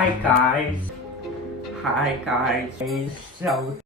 Hi guys. Hi guys. So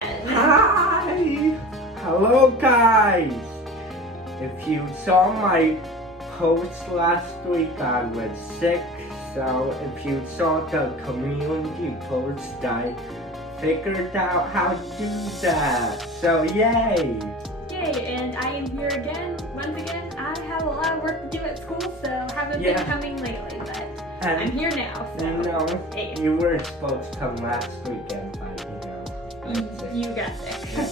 hi. Hello guys. If you saw my post last week, I was sick. So if you saw the community post, I figured out how to do that. So yay. Yay, and I am here again. Once again, I have a lot of work to do at school, so haven't been coming lately, but I'm here now. So hey. You were supposed to come last weekend, but you got sick.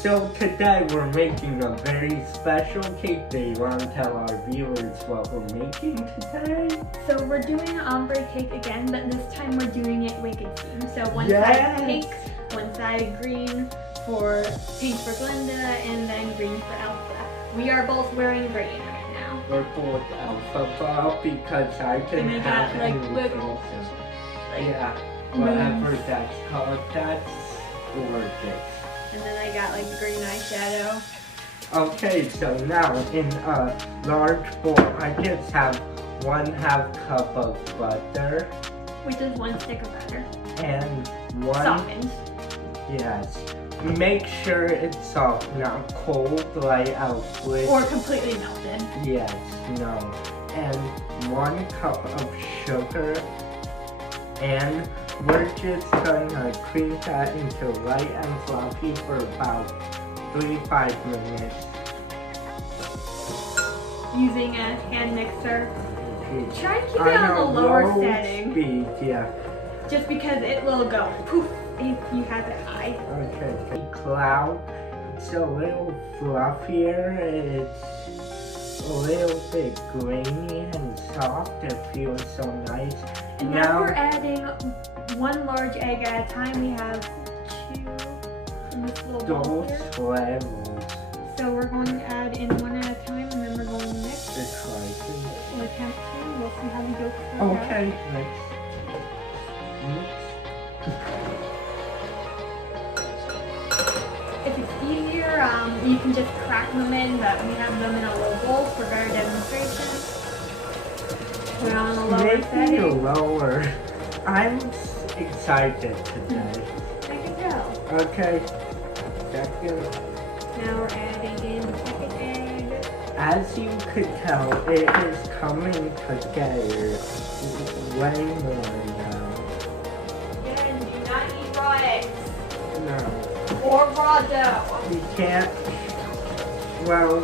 So today we're making a very special cake. Do you want to tell our viewers what we're making today? So we're doing an ombre cake again, but this time we're doing it wicked theme. So one side pink, one side green for pink for Glenda, and then green for Elsa. We are both wearing green right now. We're both Elsa because I didn't have any little, whatever that's called. That's gorgeous. And then I got like green eyeshadow. Okay, so now in a large bowl, I just have 1/2 cup of butter. Which is 1 stick of butter. And one... Softened. Yes. Make sure it's soft, not cold like a flip. Or completely melted. Yes, no. And 1 cup of sugar. And we're just gonna cream that into light and fluffy for about 3-5 minutes. Using a hand mixer. Try to keep it on the lower setting. Speed, yeah. Just because it will go poof if you have it high. Okay, cloud. It's a little fluffier. It's a little bit grainy and soft. It feels so nice. And now we're adding 1 large egg at a time. We have 2 in this little bowl here. Levels. So we're going to add in 1 at a time, and then we're going to mix. We'll attempt to. We'll see how we go through. Okay, mix. If it's easier, you can just crack them in, but we have them in a little bowl for better demonstration. Put it on a lower setting. Lower. I'm excited today. I can tell. Okay. Second. Now we're adding in the second egg. As you could tell, it is coming together way more now. Again, do not eat raw eggs. No. Or raw dough. You can't. Well,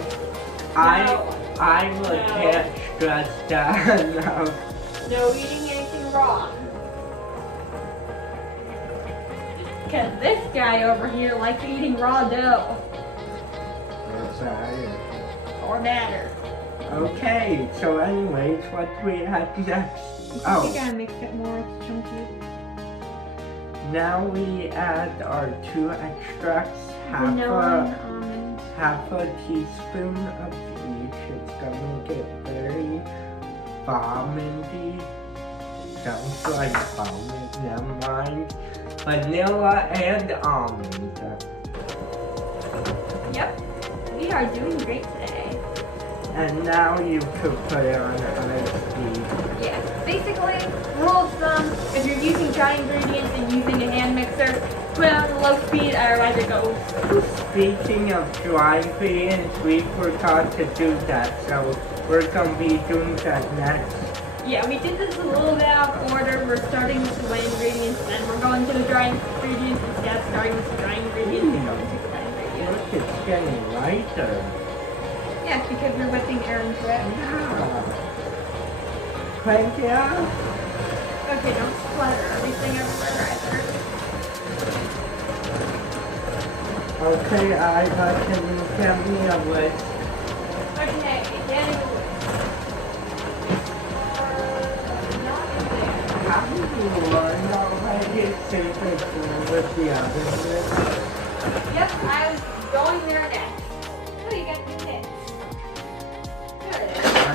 No. I can't stress that enough. No eating anything raw. Because this guy over here likes eating raw dough. Or batter. Okay, so anyways, what do we have next? You gotta mix it more, it's chunky. Now we add our 2 extracts, half a teaspoon of each. It's gonna get very almondy. Sounds like almond, never mind. Vanilla and almond. Yep, we are doing great today. And now you could put it on high speed. Yeah, basically, rule of thumb, if you're using dry ingredients and using a hand mixer, put it on low speed, otherwise it goes. Speaking of dry ingredients, we forgot to do that, so we're going to be doing that next. Yeah, we did this a little bit out of order. We're starting with the wet ingredients, then we're going to the dry ingredients instead of starting with the dry ingredients and going to the wet ingredients. Look, it's getting lighter. Yes, because we're whipping air into it. Yeah. Crank it up. Okay, don't splatter everything everywhere either. Okay, can you give me a list? Okay, getting a list. How do you learn already since it's with the other list? Yep, I was going there next. Oh, you got the hits.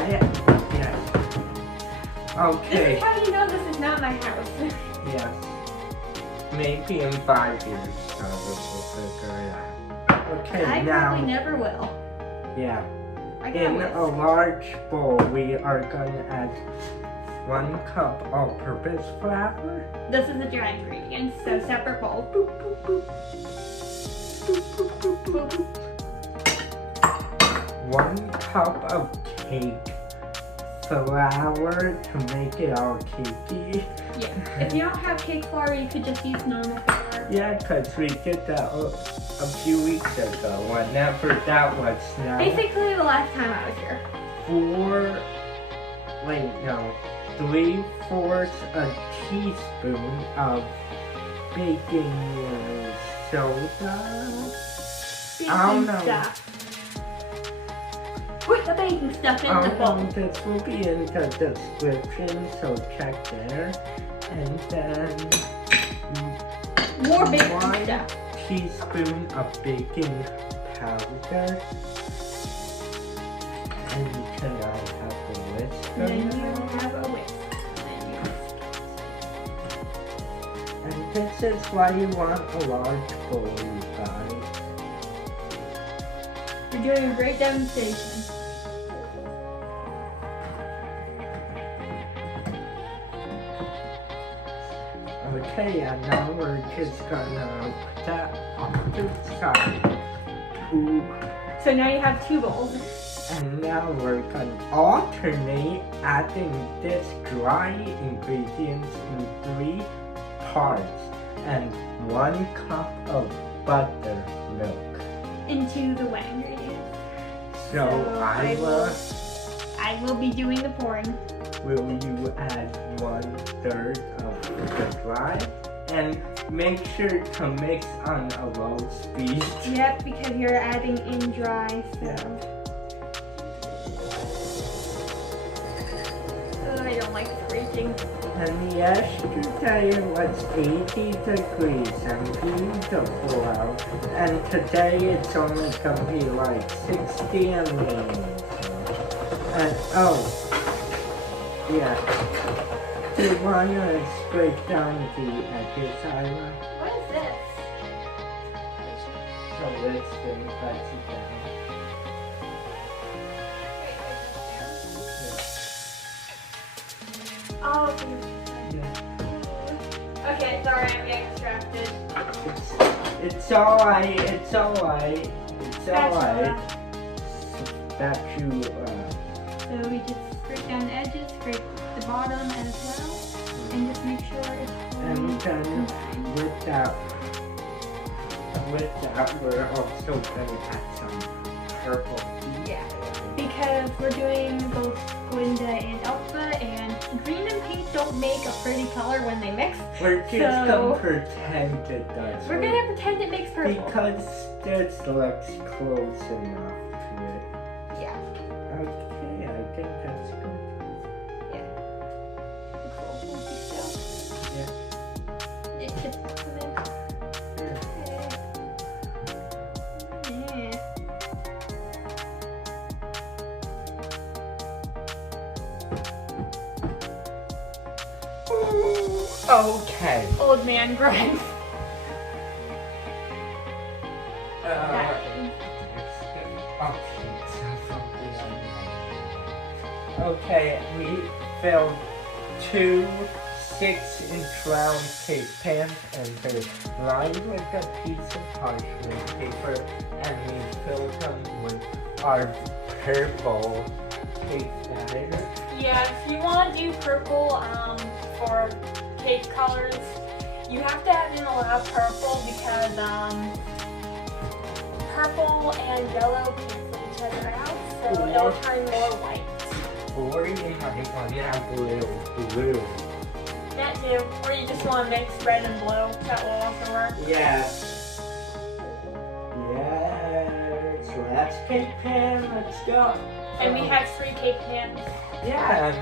Yes. Okay. This is how you know this is not my house. Yes. Maybe in 5 years I will figure it out. Okay, I now. probably never will. Yeah. In a large bowl, we are going to add 1 cup all-purpose flour. This is the dry ingredients, so separate bowl. Boop, boop, boop. Boop, boop, boop, boop. 1 cup of cake flour to make it all cakey. Yeah, if you don't have cake flour, you could just use normal flour. Yeah, because we did that a few weeks ago, whenever that was now. Basically the last time I was here. 3/4 a teaspoon of baking soda. I don't know. Stuff. Put the baking stuff in the bowl. This will be in the description, so check there. And then More baking 1 stuff. teaspoon of baking powder. And can I have a whisk? And then you have a whisk. And this is why you want a large bowl, you guys. You're doing a great demonstration. Okay, and now we're just gonna put that on the side. So now you have 2 bowls. And now we're gonna alternate adding this dry ingredients in 3 parts and 1 cup of buttermilk. Into the wet ingredients. So I will be doing the pouring. will you add 1/3 of the dry? And make sure to mix on a low speed. Yep, because you're adding in dry, so. Oh, I don't like freezing. And yesterday it was 80 degrees and beautiful out. And today it's only gonna be like 60 and rainy. And yeah. Do you wanna scrape down the edges, Ira? What is this? So let's then cut it down. Oh, Yeah. okay, sorry, I'm getting distracted. It's alright, it's alright. It's alright. Spatula. So we just scrape down the edges, scrape the bottom as well, and just make sure it's And then combined. with that, we're also gonna add some purple. Yeah, because we're doing both Glinda and Alpha, and green and pink don't make a pretty color when they mix. We're just gonna pretend it does. We're gonna pretend it makes purple. Because this looks close enough to it. Yeah. Okay, I think that's good. Yeah. It just puts them in. Yeah. Yeah. Okay. Old man Greg. Okay, we filled 2 6-inch round cake pans and they're lined with a piece of parchment paper, and we filled them with our purple cake batter. Yeah, if you want to do purple for cake colors, you have to have in a lot of purple because purple and yellow cancel each other out, so it'll turn more white. Or you might want to have blue. That too. Or you just want to mix red and blue. That will also work. Yes. Yes. Let's cake pan. Let's go. And we have 3 cake pans. Yeah.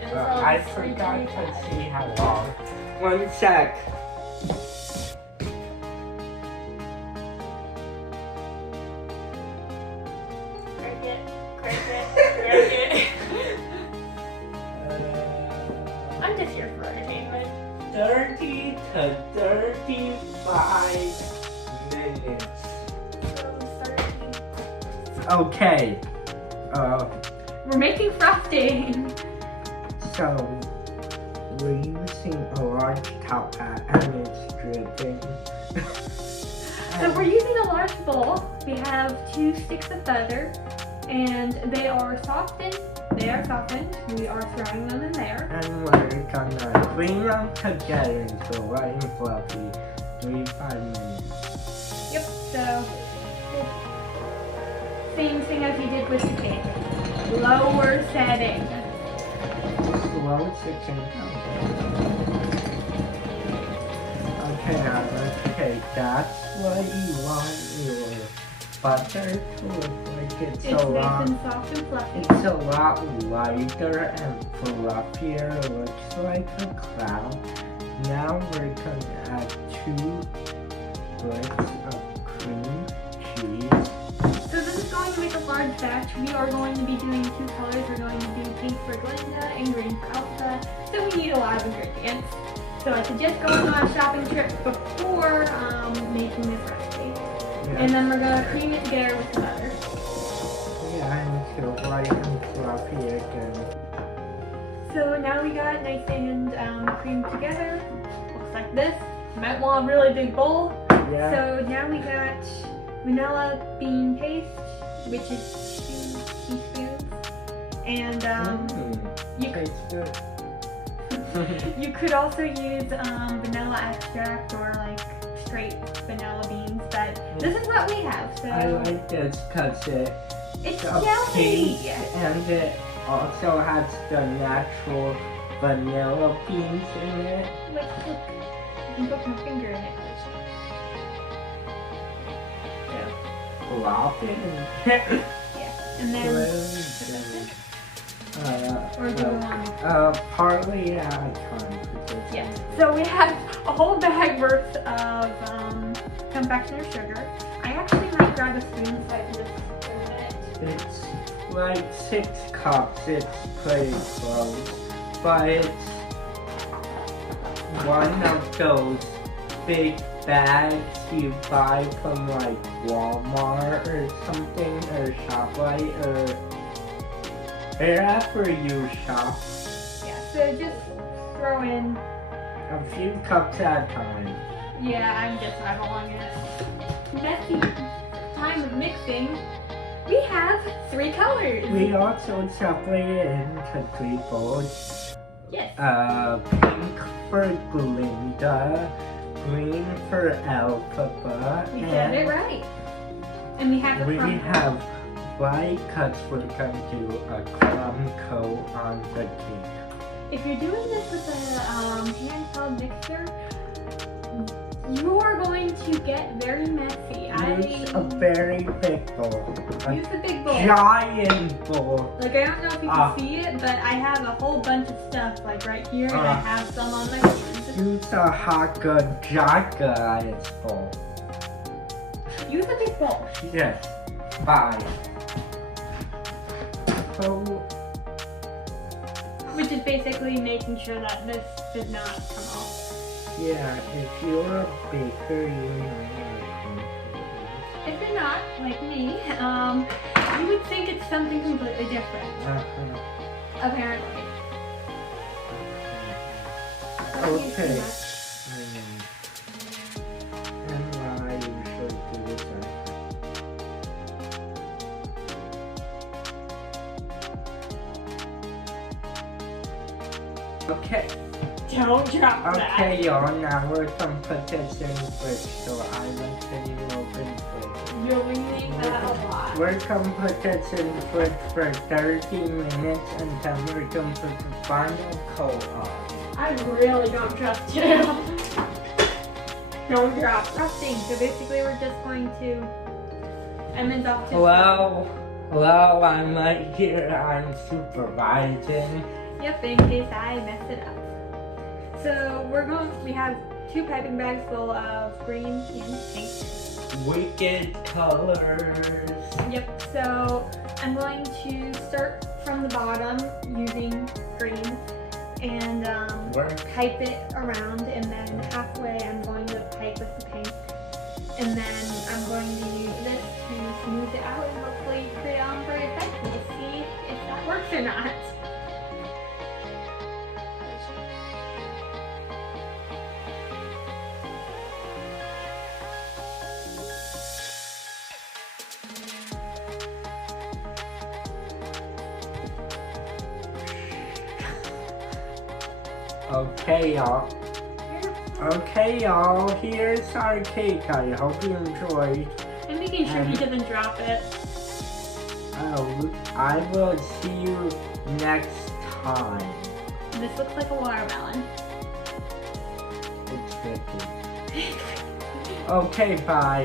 And so I it's forgot 3 to times. see how long. 1 sec. Cricket. 30 to 35 minutes. Okay. We're making frosting. So we're using a large top hat and it's dripping. So we're using a large bowl. We have 2 sticks of butter and they are softened. We are throwing them in there. And we're gonna bring them together until white and fluffy. 3-5 minutes. Yep, so same thing as you did with the cake. Lower setting. Slow chicken. Okay, now let's take that's what you want your butter to look like. It's nice lot, and soft and fluffy. it's a lot lighter and fluffier. It looks like a cloud. Now we're gonna add 2 bricks of cream cheese. So this is going to make a large batch. We are going to be doing 2 colors. We're going to do pink for Glinda and green for Elsa. So we need a lot of ingredients. So I suggest going on a shopping trip before making this recipe. Yeah. And then we're going to cream it together with the butter. Yeah, until white and fluffy again. So now we got nice and creamed together. Looks like this. You might want a really big bowl. Yeah. So now we got vanilla bean paste, which is 2 teaspoons. And you could Tastes good. you could also use vanilla extract or like straight vanilla beans, but this is what we have. So I like this because it's a jelly. paste and it also has the natural vanilla beans in it. Look, I can put my finger in it. So, Flopping. yeah, and then or do you want? Partly at a time for this. Yeah. So we have a whole bag worth of confectioner's sugar. I actually might grab a spoon so I can just put it in it. It's like 6 cups. It's pretty close, but it's one of those big bags you buy from like Walmart or something, or ShopRite, or wherever you shop. Yeah, so just throw in. A few cups at a time. Yeah, I don't want it. Messy time of mixing. We have 3 colors. We also separated it into 3 bowls. Yes. Pink for Glinda, green for Elphaba, We said it right. And we have the we crumble. have white because we're going to do a crumb coat on the cake. If you're doing this with a handheld mixer, you are going to get very messy. Use a very big bowl. Use the big bowl. Giant bowl. Like, I don't know if you can see it, but I have a whole bunch of stuff like right here, and I have some on my hands. Use a Haka Giant bowl. Use the big bowl. Yes. Bye. So, Which is basically making sure that this does not come off. yeah, if you're a baker, you know If you're not, like me, you would think it's something completely different. Apparently. Don't use too Okay. much. And I usually do this. Okay. Don't drop that. Okay, y'all, now we're gonna put this in the fridge, so I like to open the fridge. You're leaving that a lot. We're gonna put this in the fridge for 30 minutes, and then we're gonna put the final coat on. I really don't trust you. Don't drop frosting. So basically we're just going to Emma's off to Hello, I'm right here, I'm supervising. Yep, in case I mess it up. So we have 2 piping bags full of green and pink. Wicked colors. Yep, so I'm going to start from the bottom using green and pipe it around, and then halfway I'm going to pipe with the pink. And then I'm going to use this to smooth it out and hopefully create an ombre effect. We'll see if that works or not. Okay, y'all. Okay, y'all. Here's our cake. I hope you enjoyed. I'm making sure he doesn't drop it. I will see you next time. This looks like a watermelon. It's tricky. Okay, bye.